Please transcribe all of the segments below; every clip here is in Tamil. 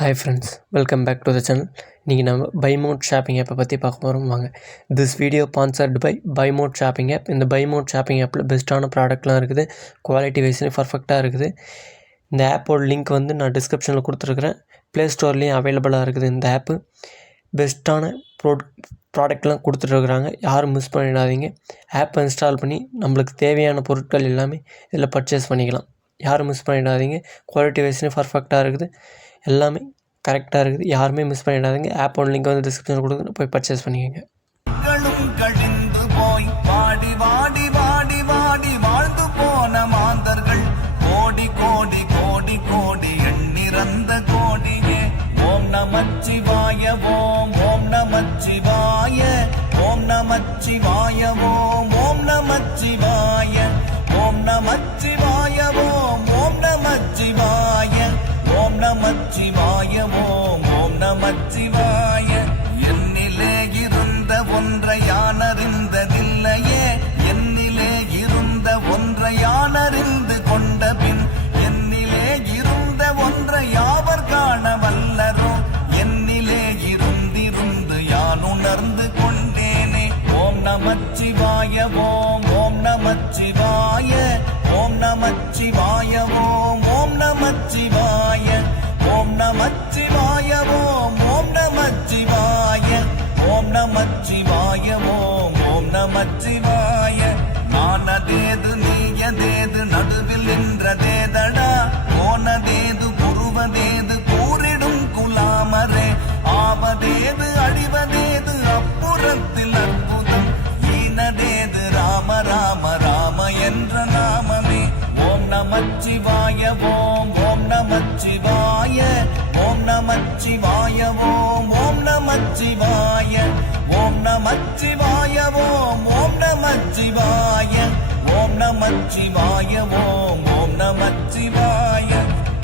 Hi friends, welcome back to the channel. இன்றைக்கி நம்ம பைமோட் ஷாப்பிங் ஆப்பை பற்றி பார்க்க போகிறோம் வாங்க. This video sponsored by Buymote shopping app. இந்த பைமோட் ஷாப்பிங் ஆப்பில் பெஸ்ட்டான ப்ராடக்ட்லாம் இருக்குது, குவாலிட்டி வைஸ்லேயும் பர்ஃபெக்டாக இருக்குது. இந்த ஆப்போட லிங்க் வந்து நான் டிஸ்கிரிப்ஷனில் கொடுத்துருக்குறேன். ப்ளே ஸ்டோர்லேயும் அவைலபிளாக இருக்குது. இந்த ஆப்பு பெஸ்ட்டான ப்ராடக்ட்லாம் கொடுத்துட்ருக்குறாங்க, யாரும் மிஸ் பண்ணிடாதீங்க. ஆப்பை இன்ஸ்டால் பண்ணி நம்மளுக்கு தேவையான பொருட்கள் எல்லாமே இதில் பர்ச்சேஸ் பண்ணிக்கலாம், யாரும் மிஸ் பண்ணிடாதீங்க. குவாலிட்டி வைஸ்லேயும் பர்ஃபெக்டாக இருக்குது, எல்லாமே கரெக்டாக இருக்குது, யாருமே மிஸ் பண்ணிடாதீங்க. ஆப்போட லிங்க் வந்து டிஸ்கிரிப்ஷனில் கொடுக்குறேன், போய் பர்ச்சேஸ் பண்ணிக்கோங்க. கழிந்து போய் வாடி வாடி வாடி வாடி வாழ்ந்து போன மாந்தர்கள் கோடி கோடி கோடி கோடி எண்ணிறந்த கோடியே. ஓம் நமச்சிவாய ஓம் ஓம் நமச்சிவாய ஓம் நமச்சிவாய ஓம் ஓம் நமச்சிவாய ஓம் நமச்சிவாய ஓம் ஓம் நமச்சிவாய ஓம் நமச்சிவாய ஓம் ஓம் நமச்சிவாய. என்னிலே இருந்த ஒன்றை யானறிந்ததில்லையே, என்னிலே இருந்த ஒன்றை யானறிந்து கொண்ட பின் என்னிலே இருந்த ஒன்றை யாவர் காண வல்லரோ. என்னிலே இருந்திருந்து யான் உணர்ந்து கொண்டேனே. ஓம் நமச்சிவாய ஓம் ஓம் நமச்சிவாய ஓம் நமச்சிவாய ஓம் ஓம் நமச்சிவாய ஓம் நமச்சிவாய ஓம் ஓம் நமச்சிவாய ஓம் நமச்சிவாய ஓம் ஓம் நமச்சிவாய. நானதேது நீயதேது நடுவில் நின்றதேதடா, போனதேது புருவதேது கூறிடும் குலாமரே. ஆவதேது அழிவதேது அப்புறத்தில் அற்புதம், ஈனதேது ராம ராம ராம என்ற நாமமே. ஓம் நமச்சிவாய ஓம் ஓம் நமச்சிவாய ஓம் நமச்சிவாய ஓம் ஓம் நமச்சிவாய ஓம் நமச்சிவாய ஓம் ஓம் நமச்சிவாய ஓம் நமச்சிவாய ஓம் ஓம் நமச்சிவாய.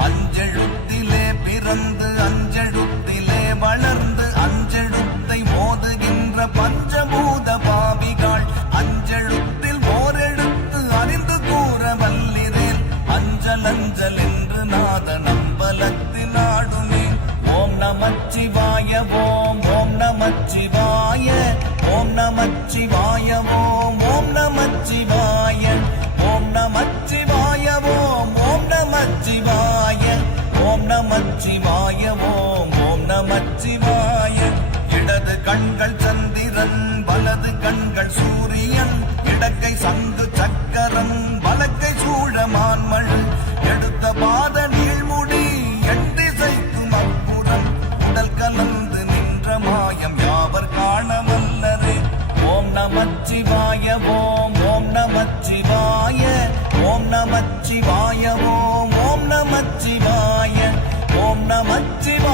அஞ்செழுத்திலே பிறந்து அஞ்செழுத்திலே வளர்ந்து அஞ்செழுத்தை மோதுகின்ற பஞ்சபூத பாவிகள் அஞ்செழுத்தில் ஓரெழுத்து அறிந்து கூற வல்லிரேன். அஞ்சல் அஞ்சல் என்று நாத நம்பலத்தில் ஆடுனேன். ஓம் நமச்சிவாய ஓம் ஓம் நமச்சிவாய ஓம் நமச்சிவாய ஓம் ஓம் நமச்சிவாய ஓம் நமச்சிவாய ஓம் ஓம் நமச்சிவாய ஓம் நமச்சிவாய ஓம் ஓம் நமச்சிவாய. இடது கண்கள் சந்திரன், வலது கண்கள் சூரியன், இடக்கை சங்கு சக்கரம், வலக்கை சூழமான்மழு, எடுத்த பாத நீழ்முடி எண்டிசைக்கும் அப்புறம், உடல் கலந்து நின்ற மாயம் யாவர் காண வல்லரே. ஓம் நமச்சிவாய ஓம் ஓம் நமச்சிவாய ஓம் நமச்சிவாய ஓம் ஓம் நமச்சிவாய ஓம் நமச்சிவாய